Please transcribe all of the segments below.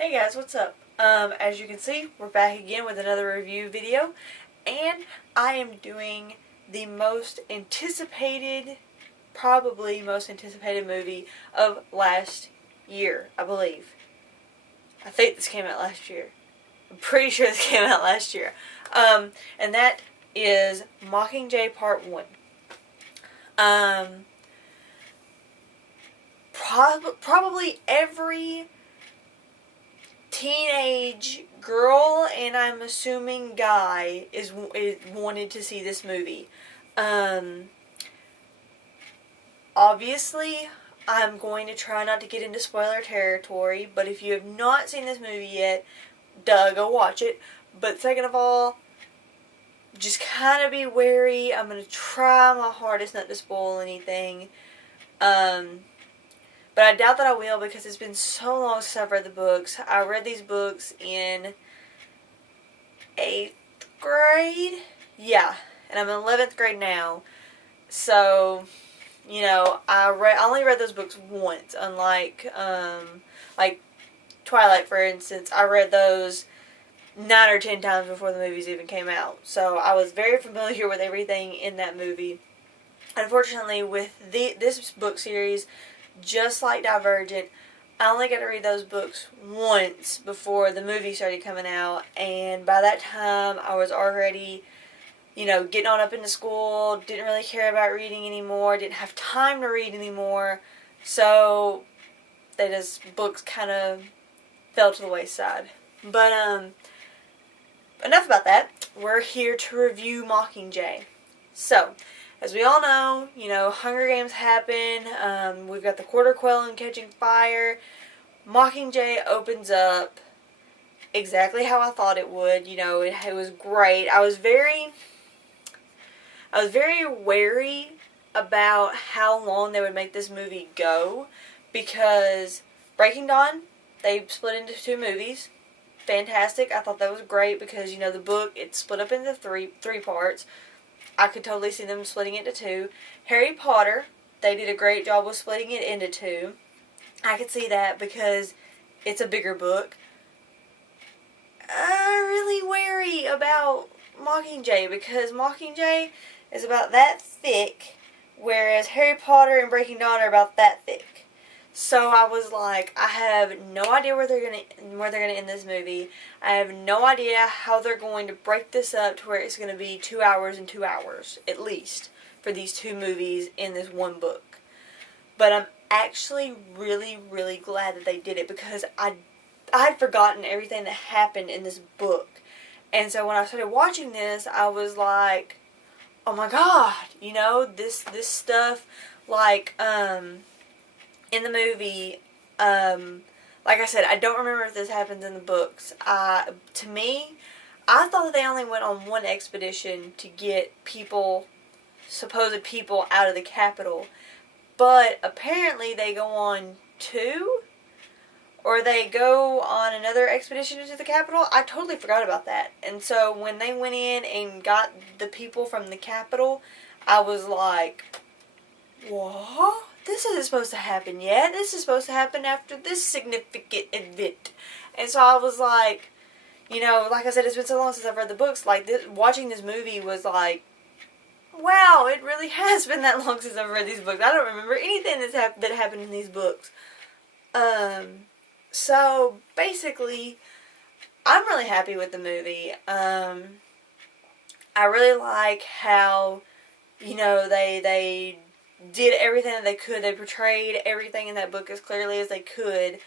Hey guys, what's up? As you can see, we're back again with another review video, and I am doing the probably most anticipated movie of last year, I believe. I think this came out last year. I'm pretty sure this came out last year. And that is Mockingjay Part 1. Probably every teenage girl, and I'm assuming guy, is wanted to see this movie. Obviously, I'm going to try not to get into spoiler territory, but if you have not seen this movie yet, go watch it. But second of all, just kind of be wary. I'm going to try my hardest not to spoil anything. But I doubt that I will, because it's been so long since I've read the books. I read these books in 8th grade? Yeah, and I'm in 11th grade now. So, you know, I only read those books once, unlike, like Twilight, for instance. I read those 9 or 10 times before the movies even came out. So I was very familiar with everything in that movie. Unfortunately, with this book series, just like Divergent, I only got to read those books once before the movie started coming out, and by that time I was already, getting on up into school, didn't really care about reading anymore, didn't have time to read anymore, so books kind of fell to the wayside. But, enough about that. We're here to review Mockingjay. So, as we all know, Hunger Games happen. We've got the Quarter Quell catching fire. Mockingjay opens up exactly how I thought it would. It was great. I was very wary about how long they would make this movie go, because Breaking Dawn, they split into 2 movies. Fantastic. I thought that was great because, the book, it's split up into three parts. I could totally see them splitting it into 2. Harry Potter, they did a great job with splitting it into 2. I could see that because it's a bigger book. I'm really wary about Mockingjay, because Mockingjay is about that thick, whereas Harry Potter and Breaking Dawn are about that thick. So I was like, I have no idea where they're gonna end this movie. I have no idea how they're going to break this up to where it's going to be 2 hours and 2 hours, at least, for these 2 movies in this one book. But I'm actually really, really glad that they did it, because I had forgotten everything that happened in this book. And so when I started watching this, I was like, oh my god, this stuff, like, in the movie, like I said, I don't remember if this happens in the books. To me, I thought that they only went on one expedition to get supposed people out of the capital. But apparently they go on 2, or they go on another expedition into the capital. I totally forgot about that. And so when they went in and got the people from the capital, I was like, what? This isn't supposed to happen yet. This is supposed to happen after this significant event. And so I was like, like I said, it's been so long since I've read the books. Like, watching this movie was like, wow, it really has been that long since I've read these books. I don't remember anything that happened in these books. So, basically, I'm really happy with the movie. I really like how, they did everything that they could. They portrayed everything in that book as clearly as they could.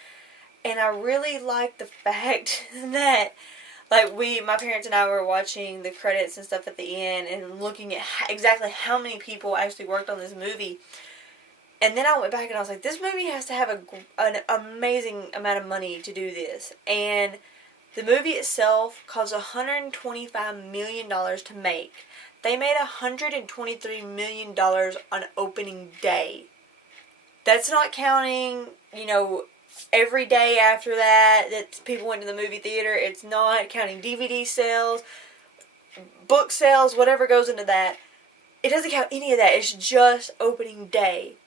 And I really like the fact that, like, my parents and I were watching the credits and stuff at the end and looking at exactly how many people actually worked on this movie. And then I went back and I was like, this movie has to have an amazing amount of money to do this. And the movie itself cost $125 million to make. They made $123 million on opening day. That's not counting, every day after that people went to the movie theater. It's not counting DVD sales, book sales, whatever goes into that. It doesn't count any of that. It's just opening day.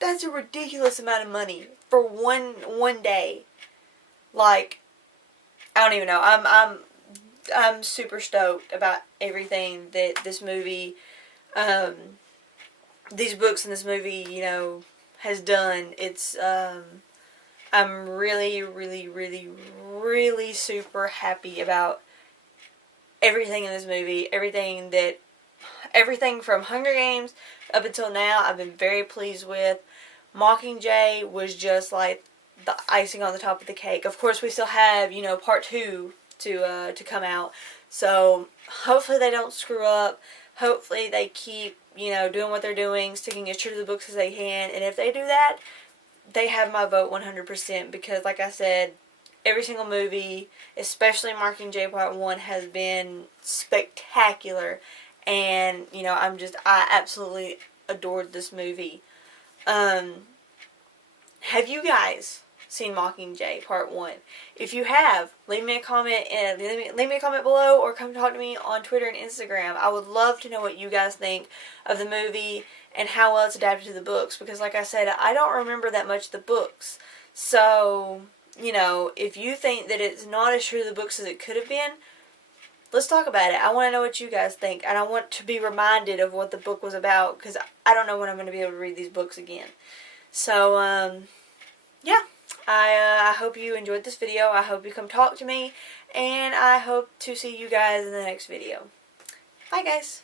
that's a ridiculous amount of money for one day. Like, I don't even know. I'm super stoked about everything that this movie, these books in this movie, you know, has done. It's, I'm really, really, really, really super happy about everything in this movie. Everything from Hunger Games up until now, I've been very pleased with. Mockingjay was just like the icing on the top of the cake. Of course, we still have, you know, part 2 to come out. So hopefully they don't screw up. Hopefully they keep, you know, doing what they're doing, sticking as true to the books as they can. And if they do that, they have my vote 100%. Because, like I said, every single movie, especially Mockingjay Part 1, has been spectacular. And, you know, I absolutely adored this movie. Have you guys seen Mockingjay Part 1? If you have, leave me a comment and leave me a comment below, or come talk to me on Twitter and Instagram. I would love to know what you guys think of the movie and how well it's adapted to the books, because like I said, I don't remember that much of the books. So, you know, if you think that it's not as true to the books as it could have been, let's talk about it. I want to know what you guys think, and I want to be reminded of what the book was about, because I don't know when I'm going to be able to read these books again. So, yeah, I hope you enjoyed this video. I hope you come talk to me, and I hope to see you guys in the next video. Bye, guys.